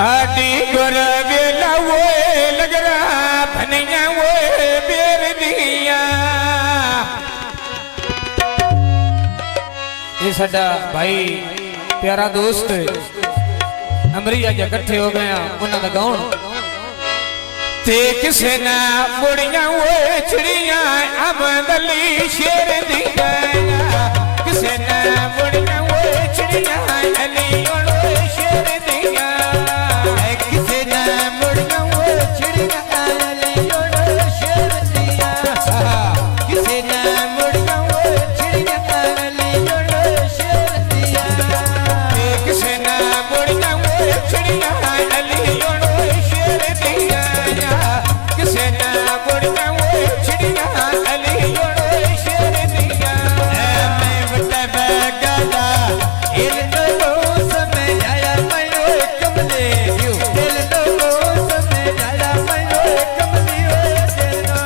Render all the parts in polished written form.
आदि गुर वेला वो लगरा भनिया वो बेर दिया ये साडा भाई प्यारा दोस्त अमरी अज इकट्ठे हो गए उन्होंने गाउन ते किसे ना मुड़िया वो चिड़िया अमदली शेर दिया किसे ना मुड़िया वो चिड़िया अली शेर दिया किसे ना मुड़िया वो चिड़िया अली शेर दिया किसे ना मुड़िया वो चिड़िया अली शेर दिया किसे ना मुड़िया वो चिड़िया अली शेर दिया किसे ना मुड़िया वो चिड़िया अली शेर दिया मैं बता बगाला इन दोनों समय आया मयो कमले दिल दोनों समय आया मयो कमले देना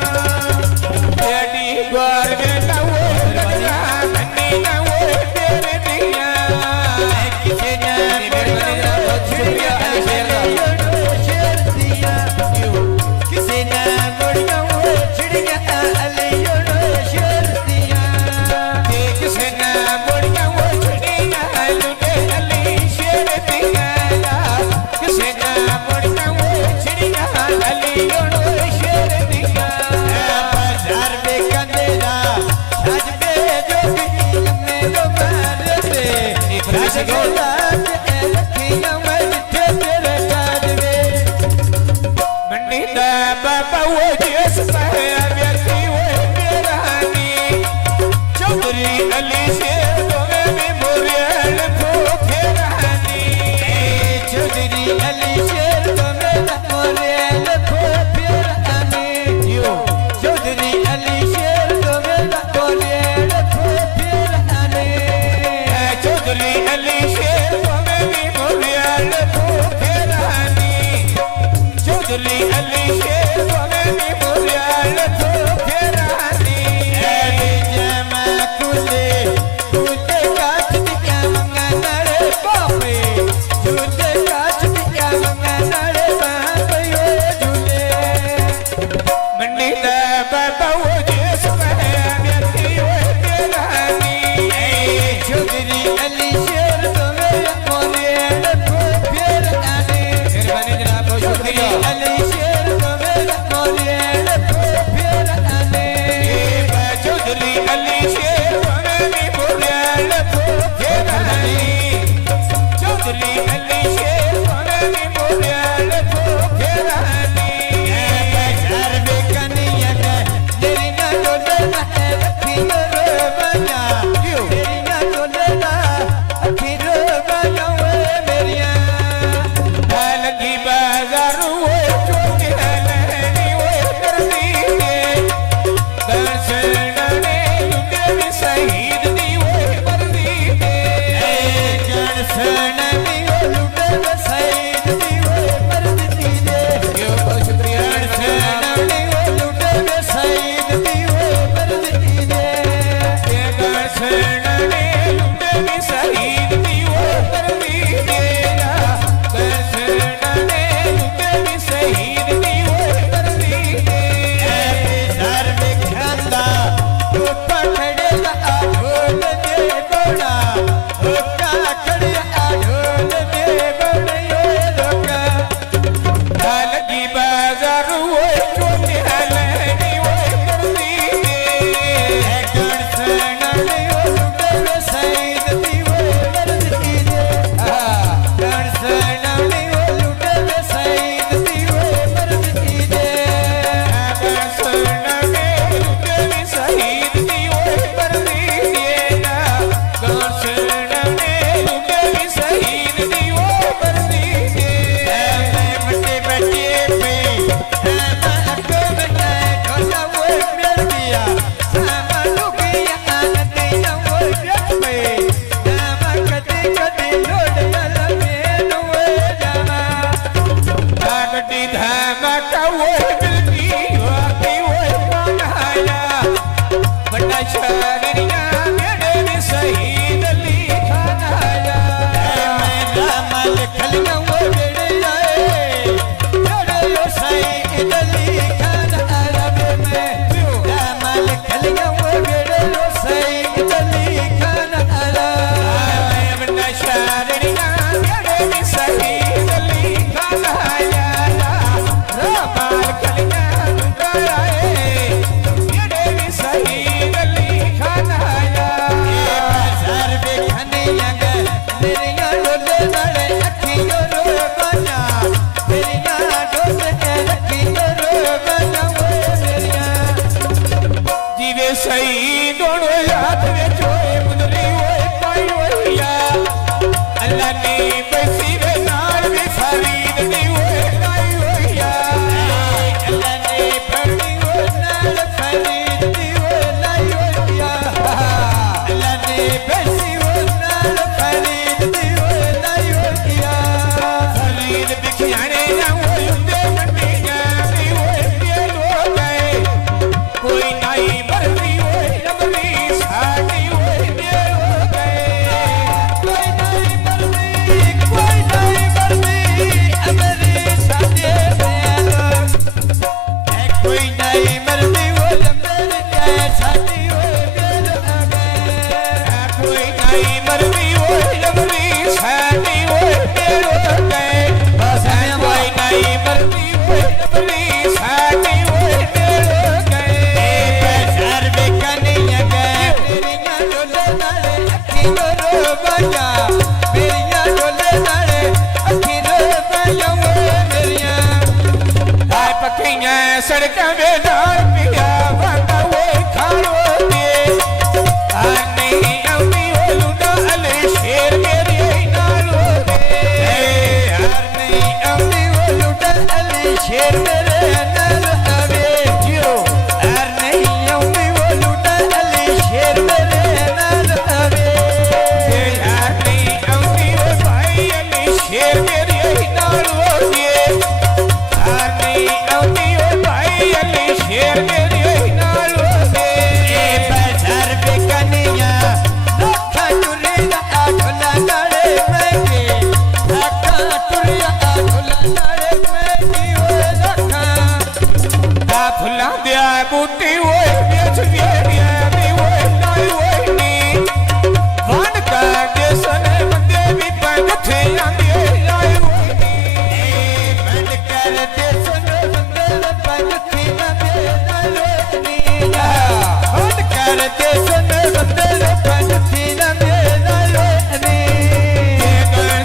तेरी बार बेटा वो लगरा धनी ना वो तेरे दिया किसे ना मुड़िया वो चिड़िया अली शेर दिया किसे ना मुड़िया वो चिड़िया अली शेर दिया किसे ना मुड़िया वो चिड़िया अली शेर दिया किसे ना मुड़िया वो चिड़िया अली शेर दिया बाजार में कंदेरा छाज पे जोगी मेरो मार पे राज गोला रखिया मैं जिथे तेरे काज में मंडी दा बाबा वो जिस पर व्यक्ति वो मेरानी चौधरी अली शेर दोवे में मोरियल भूखे रानी चौधरी अली शेर दोवे में मोरियल भूखे रानी चौधरी अली शेर दोवे में मोरियल भूखे रानी चौधरी अली शेर दोवे में मोरियल भूखे रानी चौधरी अली शेर दोवे में मोरियल भूखे रानी जमा कुले कुले काच दिया मंगनरे बापे झूले काच दिया मंगनरे बापे झूले मंडी दा बाबा वो जिस पर व्यक्ति वो रानी चौधरी अली शेर दोवे मोरियल भूखे रानी मेहरबानी जनाब चौधरी अली शेर दोवे मोरियल भूखे रानी चौधरी अली शेर दोवे मोरियल भूखे रानी चौधरी अली शेर दोवे मोरियल भूखे रानी बाजार में कनिया तेरी ना डोलना रखी रो बना तेरी ना डोलना रखी रो बना मेरिया लगी बाजार वो चोटी लहरी वो करती है दर्शन ने लुटे भी शहीद दी वो करती है दर्शन ने लुटे भी शहीद दी वो करती है यो बहुत शुक्रिया दर्शन ने लुटे भी शहीद दी वो करती है दर्शन ने लुटे भी शहीद दी वो करती है दर्शन ने लुटे भी शहीद दी वो करती है सर में खांदा तो पकड़े ढोल दे बोला रोका खड़े ढोल दे बोला ये रोका लगी बाजार वो चोटी लहरी वो करती है दर्शन ने लुटे भी शहीद दी वो करती है दर्शन ने लुटे भी शहीद दी वो करती है दर्शन ने लुटे भी शहीद दी वो करती है दर्शन ने लुटे भी शहीद दी वो करती है मैं बड़े बड़े पे आपको बताए ढोला वो मिल गया सामा लुकिया आनते वो जग पे जामा कदे कदे लोड वाला मेनू जामा गड्डी धामा का वो मिलती होती वो बनाया बड़ा शागरिया मेरे भी शहीद अली खाना आया मैं रामल खलिया वो बेड़े आए सड़का में नाल पिया बांधा वो खाड़ो दे आने अम्मी वो लुना अले शेर मेरे नालो दे आने अम्मी वो लुना अले शेर मेरे नाल आवे जियो आने अम्मी वो लुना अले शेर मेरे नाल आवे आने अम्मी वो भाई अले शेर मेरे नालो दे आने अम्मी वो भाई अले शेर मेरे नालो दे बाजार पे कन्या नखा टुरिया आठला नाले में नखा टुरिया आठला नाले में वो नखा आ फुला दिया बूटी वो बेच दिया भी वो नाई वो नी वन का के सने मंदे भी पंथे आंदी आई वो नी बंद कर दे सने मंदे पंथे आंदी आई नी बंद कर दे सने मंदे पंथे आंदी आई नी ये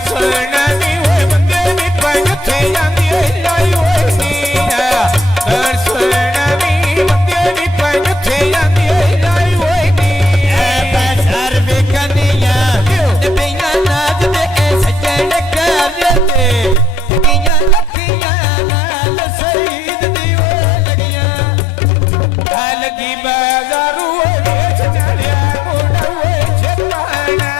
सुनना नी वो मंदे भी पंथे आंदी आई वो नी गर सुनना नी मंदे भी पंथे आंदी आई वो नी बाजार पे कन्या बिना नाच दे सजन कर दे किया लखियां नाल शहीद दी वो लगियां लगी बाजारू बेच चलिया मोड़ा वो छपाना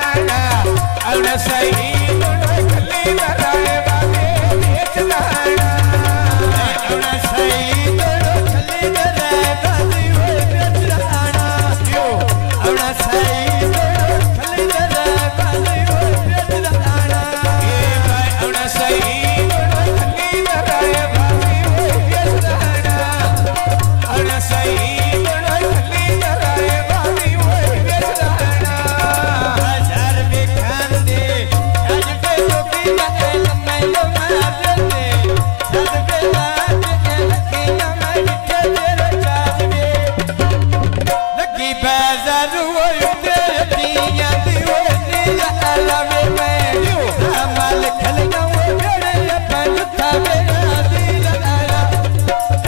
अन शहीद नो खली दराए बाबे बेच लाना अन शहीद नो खली दराए बाबे वो बेच लाना अन शहीद नो खली दराए बाबे वो बेच लाना अन शहीद नो खली दराए बाबे वो बेच लाना अन शहीद नो खली दराए बाबे वो बेच लाना हजार में खान दे आज के टोपी में लम्बे मार दे आज के लाज के लखियां में के तेरे चाज में लगी बाजार वो तेरे पिया दी वो नीला अलावे में माल खलिया वो मेरे पंज था मेरा दिल आया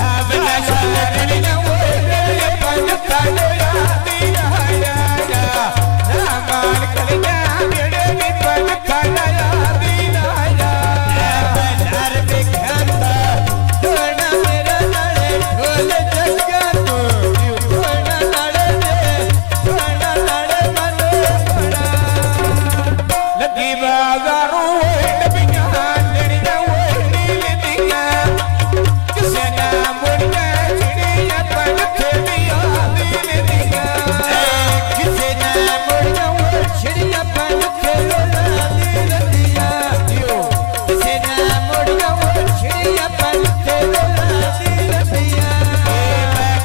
आवला शरणिया वो मेरे पंज था मेरा दिल आया माल खलिया मेरे भी पंज था मेरा दिल आया बाजार पे खाता सोना मेरा नाले ढोल जगा तो सोना नाले सोना नाले मनो सोना लगी बाजारू डबियां लड़ियां वो नील दिया किसे ना मुड़िया चिड़िया पंखे दिया दिल दिया किसे ना मुड़िया वो चिड़िया पंखे दिल दिया किसे ना मुड़िया वो चिड़िया पंखे दिल दिया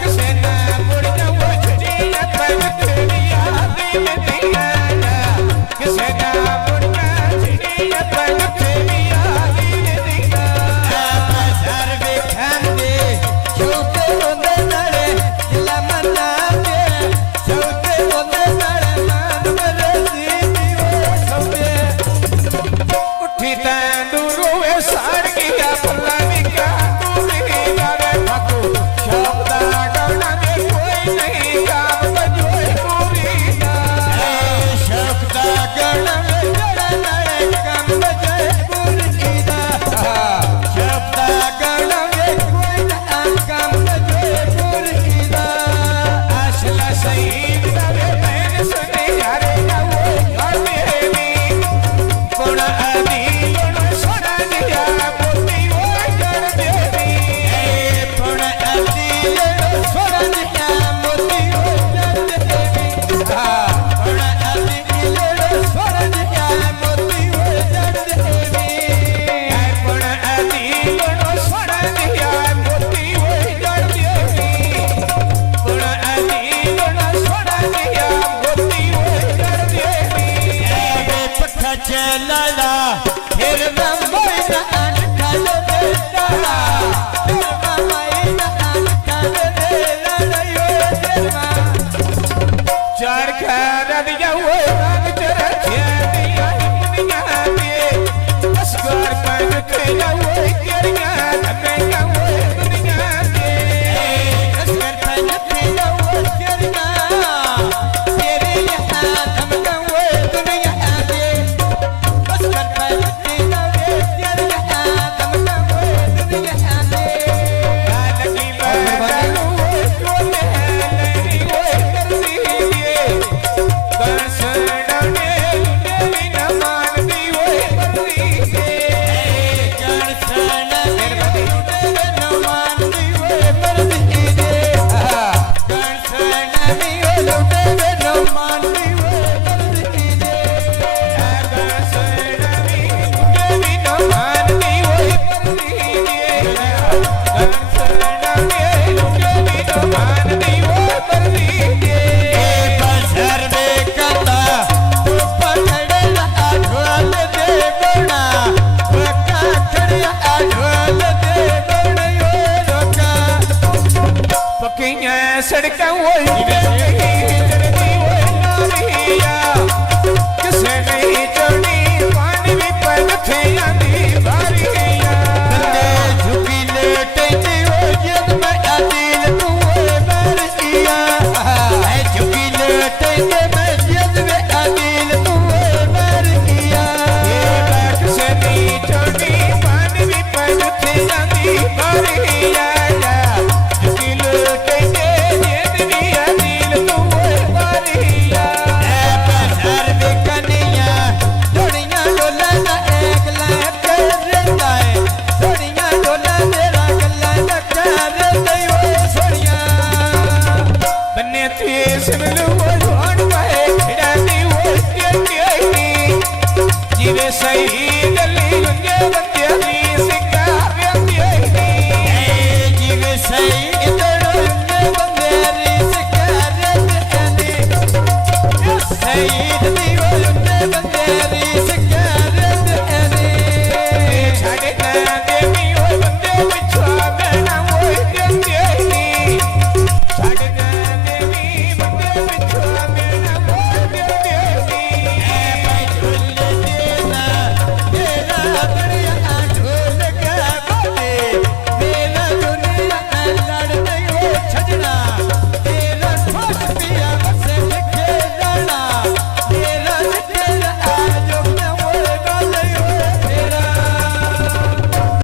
किसे ना मुड़िया वो चिड़िया पंखे दिया दिल दिया किसे ना मुड़िया चिड़िया पंखे दिया दिल दिया बाजार में खांदे छोटे होंदे नाले दिला मना के छोटे होंदे नाले मान मरे दी वो सौदे उठी तंदूरू वे साड़ गया फल्ला निका दूरी यारे फाकू शब्दा गौना में कोई नहीं काम बजोए पूरी ना शब्दा गौना में जरा नाले काम बजोए पूरी ना शब्दा गौना में कोई ना काम बजोए पूरी ना असला शहीद रे बहन सुने यारे ना वो घर में नी कोना आदि कोना सोना दिया मोती वो कर देवी कोना आदि सोना दिया मोती वो कर देवी कोना आदि सोना दिया मोती वो कर देवी कोना आदि कोना सोना दिया मोती वो कर देवी कोना आदि कोना सोना दिया मोती वो कर देवी पट्ठा चलाला फिर रंबाई ना अनखा लो देता फिर रंबाई ना अनखा लो देता यो देवा चार खैर दिया वो रंग चरा दिया मुनिया दे असगर पर खेला वो केरिया धमेगा वो दुनिया दे सड़क वो